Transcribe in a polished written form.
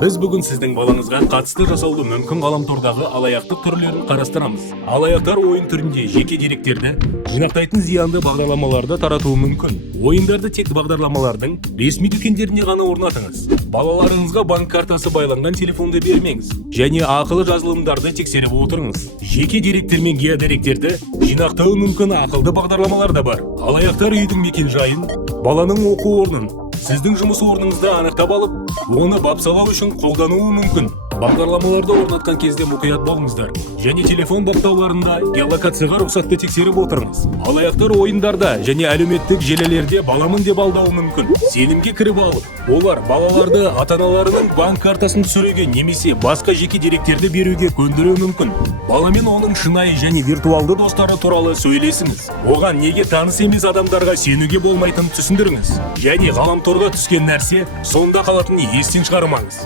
Біз бүгін сіздің балаңызға қатысты жасалуы мүмкін ғаламтордағы алаяқтық түрлерін қарастырамыз. Алаяқтар ойын түрінде жеке деректерді жинақтайтын зиянды бағдарламаларды таратуы мүмкін. Ойындарды тек бағдарламалардың ресми дүкендеріне ғана орнатыңыз. Балаларыңызға банк картасы байланған телефонды бермеңіз және ақылы жазылымдарды тексеріп отырыңыз. Жеке деректер мен геодеректерді жинақтауы мүмкін ақылды бағдарламалар да бар. Алаяқтар үйдің мекен-жайын, баланың оқу орнын, сіздің жұмыс орныңызды анықтап алып, оны бапсалау үшін қолдануы мүмкін. Бағдарламаларды орнатқан кезде мұқият болыңыздар және телефон баптауларында геолокацияға рұқсатты тексеріп отырыңыз. Алаяқтар ойындарда және әлеуметтік желілерде баламын деп алдауы мүмкін. Сенімге кіріп алып, олар балаларды ата-аналарының банк картасын түсіруге немесе басқа жеке деректерді беруге көндіруі мүмкін. Баламен оның шынайы және виртуалды достары туралы сөйлесіңіз. Оған неге таныс емес адамдарға сенуге болмайтынын түсіндіріңіз. Және ғаламторға түскен нәрсе сонда қалатынын естен шығармаңыз.